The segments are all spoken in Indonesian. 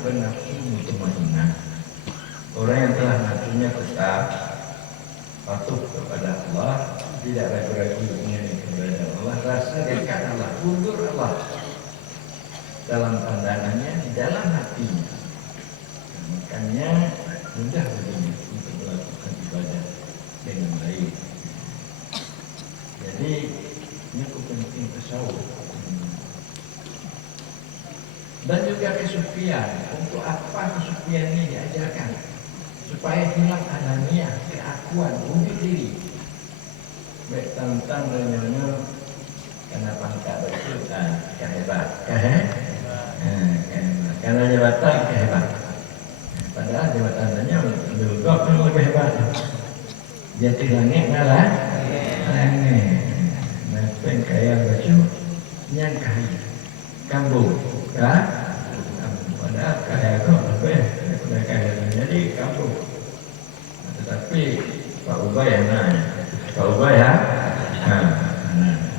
bernafsu mutmainnah. Orang yang telah nafsunya tetap patuh kepada Allah, tidak ragu-ragu ingin kepada Allah, rasa dekat Allah, mundur Allah dalam pandangannya, di dalam hatinya. Makanya mudah baginya untuk melakukan ibadah dengan baik. Jadi ini penting tasawuf. Dan juga kesufian. Untuk apa kesufian ini diajarkan? Supaya hilang ananiah, keakuan, bumi diri. Baik tentang renyonya karena pangkat betul kehebat. Karena jabatan kehebat. Padahal jabatannya juga lebih hebat. Dia tilangnya ngalah. Nah, kaya baju yang kaya. Kampung. Padahal kaya kok lebih sudah kaya jadi kampung. Tetapi Pak Ubay yang nanya, Pak Ubay ya,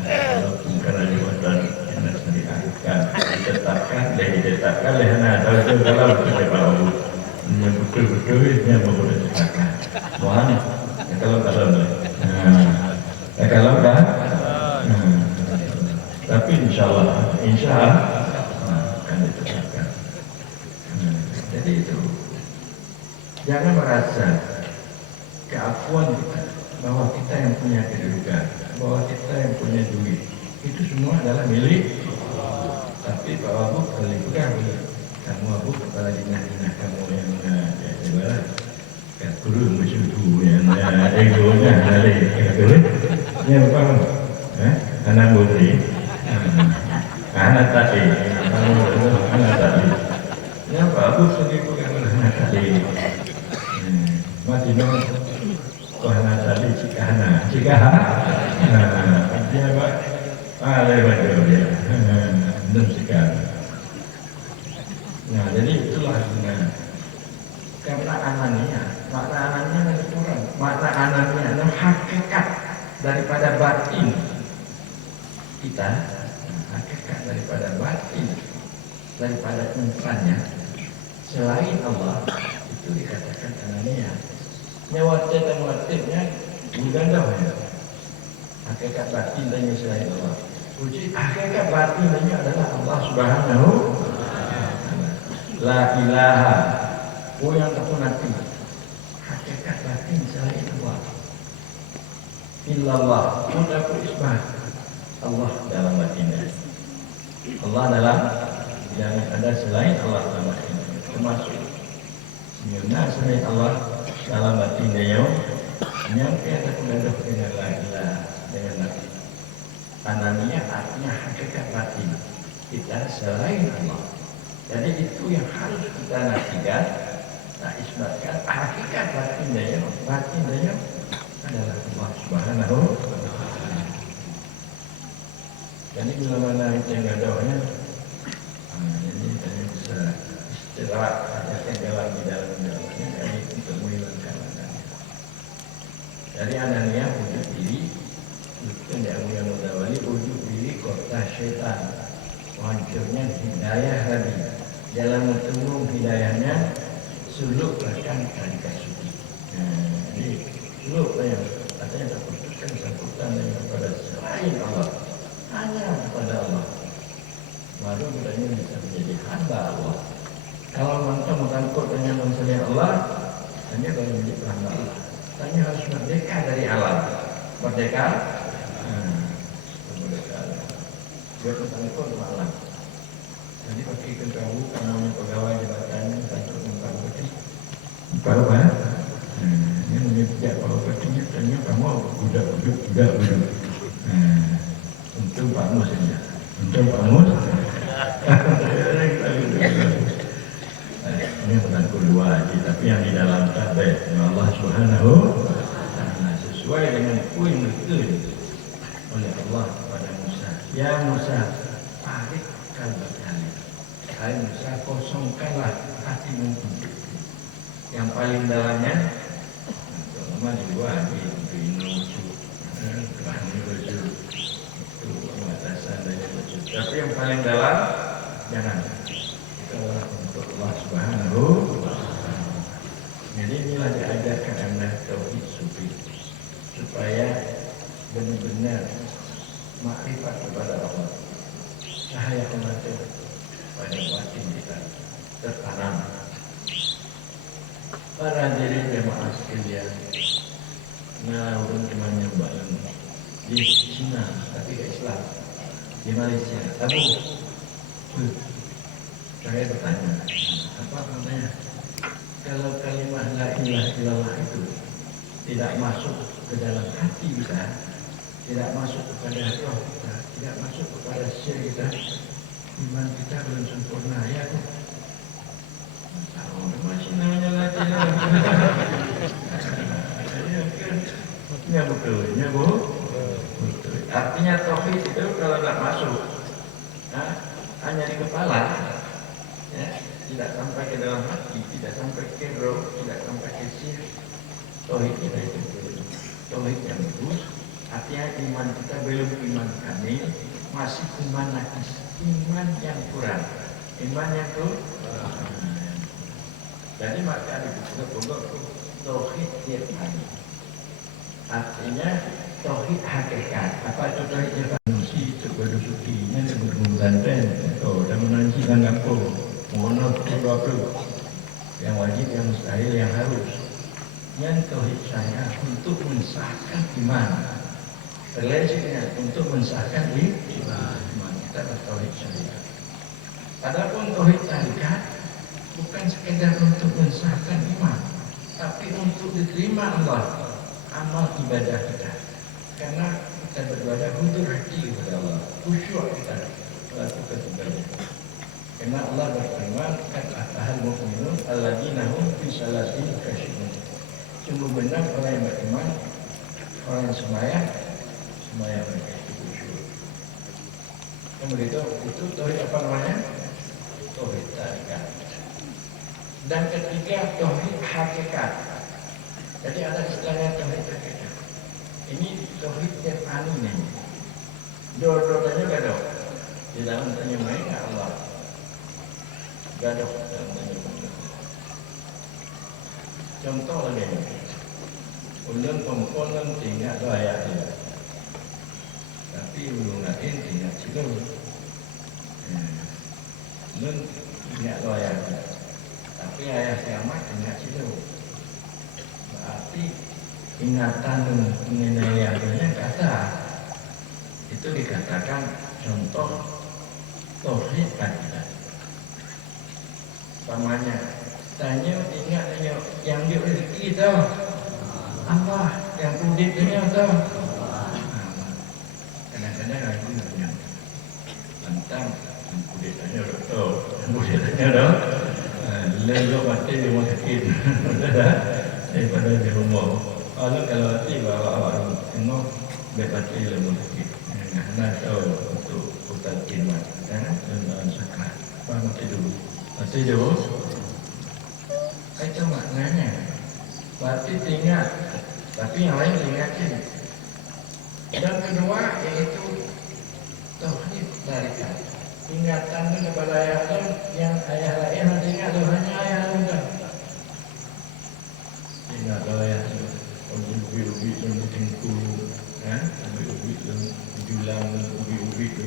walaupun karena jabatan yang diangkat, ditetapkan oleh anak atau itu kalau kita Pak Ubay yang betul-betul ini yang boleh ditetapkan. Mohon kalau dah, tapi insya Allah akan ditetapkan. Jadi itu jangan merasa keakuan kita bahwa kita yang punya kedudukan, bahwa kita yang punya duit, itu semua adalah milik. Tapi Pak Wabu kali juga kamu Wabu kepala dinah kamu yang ibarat kurung bersyukur yang egonya dari kurung yang apa? Anak putri, anak tadi, anak tadi. Ya Pak Abu sendiri bukan anak tadi. Masih dong, anak tadi cikahana, dia Pak, lewat dia, belum cikahana. Nah jadi itulah karena anaknya, makna anaknya lebih kurang. Makna anaknya adalah hakikat daripada batin kita, hakikat daripada batin daripada insannya selain Allah itu dikatakan anania. Nyawatnya dan muatibnya berganda ya. Hakikat batin dan selain Allah. Hakikat batinnya adalah Allah Subhanahu la ilaha. Oh yang terpunati. Hakikat batin selain Allah. Illallah. Mudaku isbat. Allah dalam batinnya. Allah dalam jangan ada selain Allah dalam batinnya. Termasuk senyumnya selain Allah dalam batinnya yang kita mengaduh dengan la ilaha dengan batin. Anania artinya hakikat batin kita selain Allah. Jadi itu yang harus kita nafikan, kita isbatkan hakikat batinnya adalah Allah Subhanahu wa ta'ala. Jadi bila mana kita ngadohnya, jadi kita bisa istirahat, ada jalan di dalamnya, jadi untuk menghilangkan anania. Jadi anania wujud diri, itu yang Abu Mudawali wujud diri kota syaitan, hancurnya hidayah tadi. Dalam menunggu hidayahnya, suluk bahkan tarikat suci. Jadi suluk yang katanya terputuskan sambutan kepada selain Allah, hanya kepada Allah. Baru budaya bisa menjadi hamba Allah. Kalau mantan takut dengan selain Allah, hanya kalau menjadi hamba Allah. Hanya harus merdeka dari alam. Merdeka, dia takut sama alam. Jadi pakai ketahu kamu pegawai jabatan satu tempat berarti apa? Yang menyebut kalau berarti tanya kamu budak. Untuk Pak Mus saja. Untuk Pak Mus. Ini bukan kedua lagi, tapi yang di dalam tablet Allah Subhanahu sesuai dengan poin betul oleh Allah kepada Musa. Ya Musa, tarik kalbat kalian. Hai Musa, kosongkanlah hatimu yang paling dalamnya. Terutama di luar di itu pembatasan dan tapi yang paling dalam jangan. Itu adalah untuk Allah Subhanahu para hadirin jemaah sekalian, nah orang cuma nyoba di Cina tapi ke Islam, di Malaysia, tahu? Saya bertanya, apa namanya? Kalau kalimat la ilaha illallah itu tidak masuk ke dalam hati kita, tidak masuk kepada roh kita, tidak masuk kepada sir kita, iman kita belum sempurna ya. Masih namanya lagi. Ya betul, ya bu. Betul. Artinya tauhid itu kalau nggak masuk, hanya di kepala, ya, tidak sampai ke dalam hati, tidak sampai ke roh, tidak sampai ke sir. Tauhid kita itu tauhid yang bagus. Artinya iman kita belum iman kamil, masih iman nakis, iman yang kurang, iman yang kurang. Jadi maka disebut tauhid yaqini. Artinya tauhid hakikat. Apa itu tauhid yaqini? Itu bersukinya bergumbanten. Oh, dan menanci dan apa? Mohon yang wajib, yang mustahil, yang harus. Yang tauhid saya untuk mensahkan iman. Selanjutnya untuk mensahkan iman. Kita bertauhid syariat. Adapun tauhid tarikat bukan sekedar untuk mensahkan iman, tapi untuk diterima Allah amal ibadah kita. Karena kita beribadah hudur hati kepada Allah, khusyuk kita melakukan ibadah. Karena Allah berfirman, "Al mu'minun alladzina hum fi salatihim khashi'un." Sungguh benar orang yang beriman, orang yang sembahyang mereka itu khusyuk. Kemudian itu tauhid apa namanya? Tauhid tarikat. Dan ketiga tauhid hakikat. Jadi ada istilahnya tauhid hakikat. Ini tauhid yaqini nih. Dua-duanya gaduh. Di dalam penyembahnya Allah. Gaduh dalam penyembahnya. Contoh lagi. Ulun pemponan tinggal layak dia. Tapi ulun lain tinggal cilu. Ulun tinggal layak dia. Tapi ayah kiamat ingat itu. Berarti ingatan mengenai adanya kata itu dikatakan contoh tauhid kita. Pamannya tanya ingat yang dia rezeki itu Allah, yang kuditnya itu kadang-kadang aku nanya tentang kuditnya itu, kuditnya itu lelok mati di rumah sakit daripada di rumah. Kalau mati bawa awak tengok bed mati di rumah sakit. Nah tahu untuk hutan kiamat dan sakrat. Apa mati dulu? Mati dulu. Itu maknanya. Mati tinggal, tapi yang lain diingatin. Dan kedua yaitu tauhid tarikat. Ingatan kepada ayah yang ayah lain nanti ingat hanya ayah lain. Ingat ayah ubi-ubi yang ditengku, ubi-ubi yang dijulang, ubi-ubi itu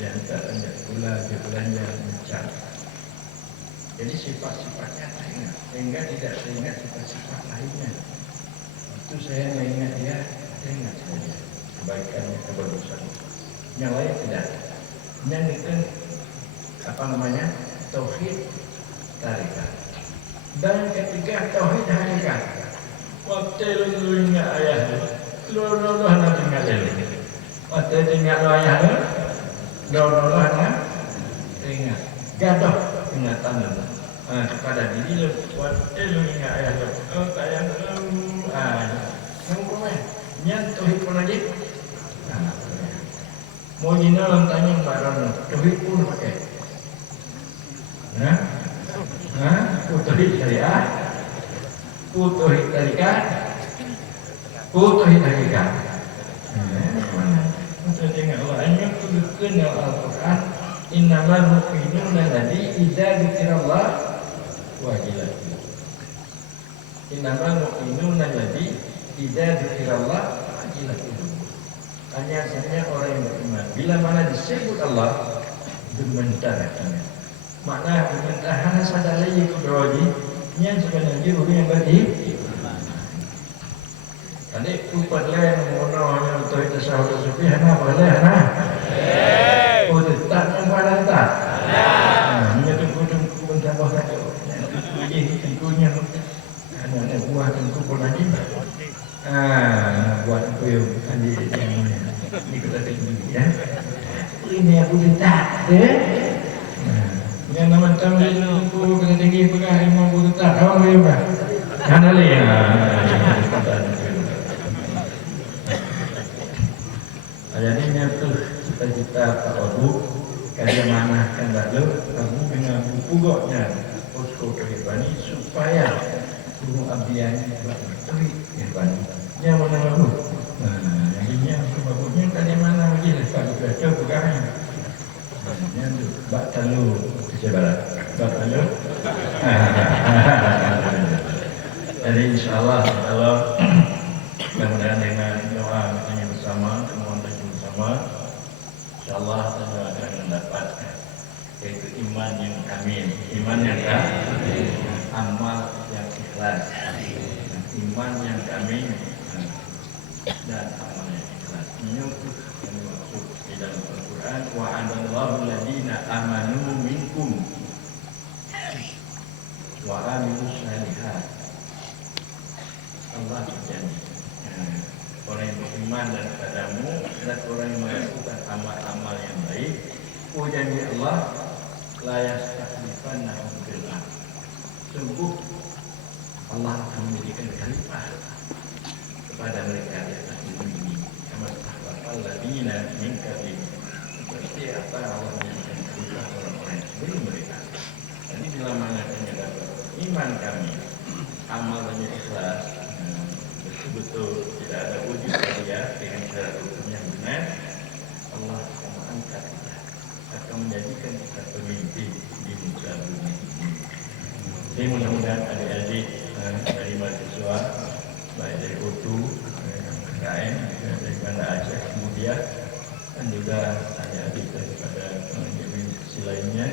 diantaranya pula dia belanja macam. Jadi sifat-sifatnya tak ingat, sehingga tidak teringat sifat-sifat lainnya. Itu saya mengingat dia, saya ingat saja kebaikannya, kebagusan. Yang lain tidak. Yang itu apa namanya? Tauhid tarikat. Dan ketiga tauhid hakikat. Waktu lu ingat ayah lu nak ingat dia. Waktu ingat ayah lu nak ingat. Gaduh ingatan lu. Kepada diri lu. Waktu lu ingat ayah lu. Ayah lu. Kamu yang tauhid pun aja. Mau jina orang tanya barang tauhid pun pakai. Tauhid syariah, tauhid tarikat, tauhid hakikat. Kita tengok Allahnya kudukan Al-Quran. Innamal mu'minuna alladzi idza dzikirallah wajilat. Innamal mu'minuna alladzi idza dzikirallah wajilat. Hanya saja orang yang beriman bila mana disebut Allah gementar hatinya. Makna gementar hana sadar lagi kudraji Yang sebenarnya guru yang beri. Tadi kupat lain mengenalnya untuk itu sahabat sufi hana boleh hana. Oh tak nampak tak. Menyatu tungku pun tambah kata. Tujuh tungkunya. Anak buah tungku pun lagi. Buat apa yang tadi yang ni kita tengok ya. Ini aku tak deh. Yang nama tahu tungku kena tinggi pegang imam aku tak. Awak boleh tak? Hana le. Jadi tu cita-cita Pak Wabu kerja manahkan lalu kamu dengan buku-bukunya posko kehidupan supaya guru abdian betul kehidupan yang mana lalu yang sebabnya kerja mana lagi lepas itu bukannya yang tu bak talu kesebaran bak talu jadi insyaAllah kalau mudah-mudahan dengan doa kita bersama InsyaAllah kita akan mendapat yaitu iman yang kamil, iman yang kamil, amal yang ikhlas, iman yang kamil dan amal yang ikhlas. Ini yang dimaksud di dalam Al-Quran. Wa adallahu alladhina amanu minkum wa amilus shalihat. Allah berjanji. Orang yang beriman dan kepadamu dan orang yang melakukan amal-amal yang baik, janji Allah la yastakhlifannahum fil ardh. Sungguh Allah akan memberikan khalifah kepada mereka di atas bumi ini. Kama tahwafal ladina min qablihim. Seperti apa Allah memberikan khalifah orang-orang sebelum mereka. Jadi bila mana kami dapat iman kami, amalnya ikhlas, betul tidak ada wujud dia dengan cara hukum yang benar, Allah akan mengangkat kita, akan menjadikan kita pemimpin di muka bumi ini. Jadi mudah-mudahan adik-adik dari mahasiswa, baik dari OTU, KM, dari Bandar Aceh kemudian, dan juga adik-adik daripada organisasi lainnya,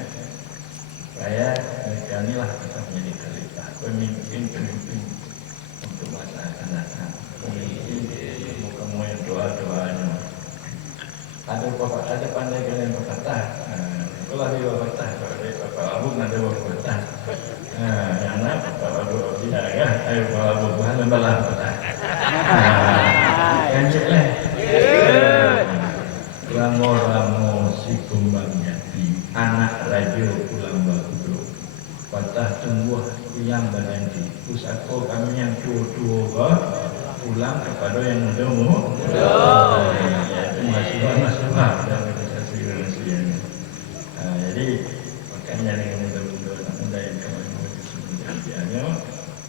supaya mereka inilah kita menjadi khalifah, pemimpin untuk masa akan datang. Kamu yang doa-doanya. Ada pandai kalian berkata. Kalau dia berkata, Bapak Abu ada berkata. Yang nak Bapak Abu tidak kan? Ayo Bapak Abu Tuhan lembalah berkata. Kanjek lah. Ramo-ramo si kumbang jati, anak raja pulang bahudu. Patah tumbuh yang berhenti. Pusako kami yang tua-tua pulang kepada yang muda-muda. Iaitu mahasiswa-mahasiswa dalam organisasi ini. Jadi makanya dengan muda-muda, anak muda yang kami muda-mudanya,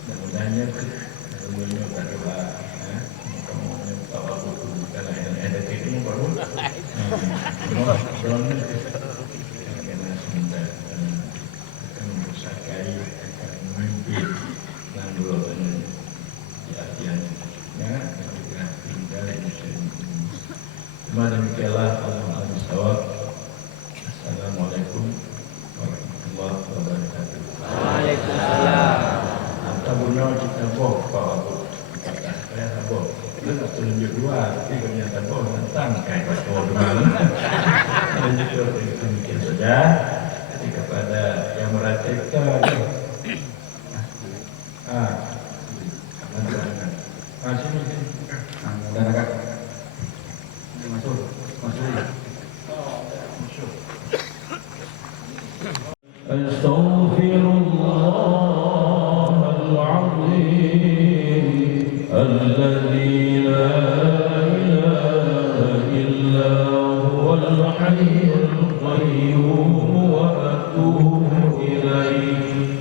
mudah-mudahnya kemudiannya berdoa. Kamu tak apa tu kalau ada teknik baru. Belum kena sebentar akan bersakai akan memimpin dan berulang di artiannya juga tinggal di sini. Terima demikianlah Allah SWT. Assalamualaikum warahmatullahi wabarakatuh. Waalaikumsalam. Apa guna kita boh Pak Abu? Kata saya boh. Dia tak tunjuk dua, tapi ternyata boh tentang kain boh dulu. Dan juga demikian saja. Jadi kepada yang meratikan. Sini. Dah dekat. Masuk. Astaghfirullahal azim alladzi la ilaha illa huwal hayyul qayyum wa atubu ilaihi.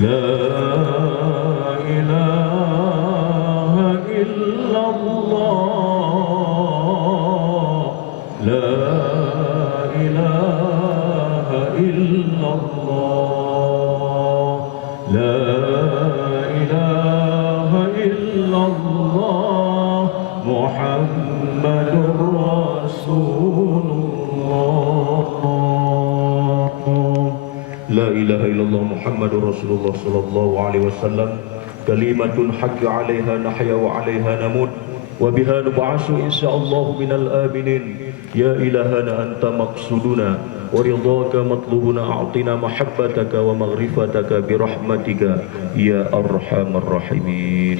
لا إله إلا محمد رسول الله لا إله إلا الله محمد رسول الله صلى الله عليه وسلم كلمة الحق عليها نحيا وعليها نموت وبها نبعث إن شاء الله من الآمنين يا إلهنا أنت مقصودنا ورضاك مطلوبنا أعطنا محبتك ومغرفتك برحمتك يا أرحم الراحمين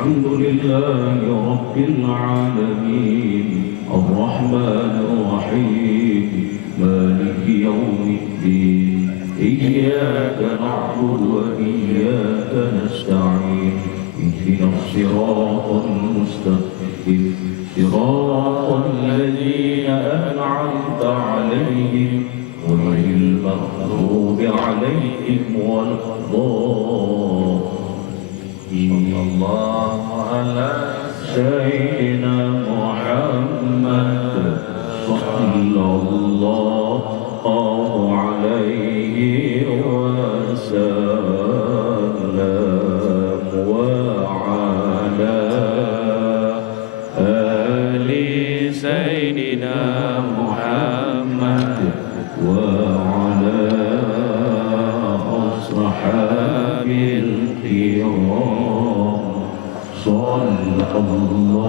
الحمد لله رب العالمين الرحمن الرحيم مالك يوم الدين إياك نعبد وإياك نستعين اهدنا الصراط المستقيم صراط الذين أنعمت عليهم غير المغضوب عليهم ولا الضالين الله على سيدنا محمد صلى الله عليه وسلم وعلى آل سيدنا محمد وعلى أصحاب الكرام صلى الله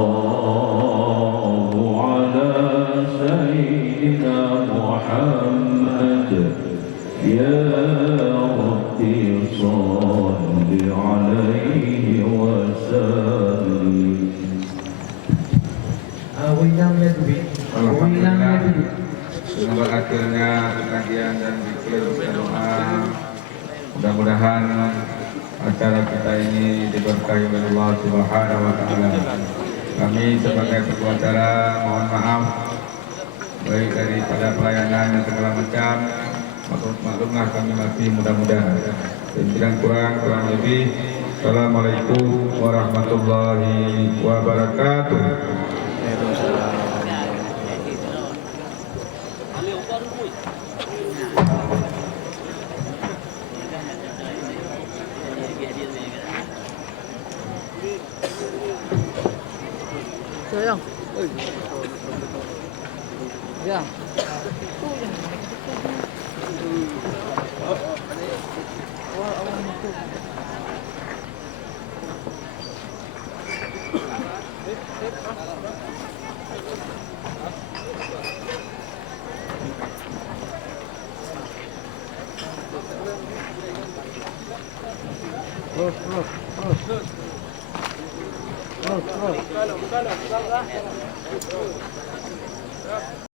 على سيدنا محمد يا ربي صل عليه وسلم Alhamdulillah, semoga akhirnya pengajian dan zikir dan doa, mudah-mudahan acara kita ini diberkahi oleh Allah Subhanahu wa Ta'ala. Kami sebagai ketua acara mohon maaf baik daripada pelayanan yang segala macam, maklumlah kami masih mudah-mudahan. Dan kurang lebih. Assalamualaikum warahmatullahi wabarakatuh. Sayang. Dah. Terus.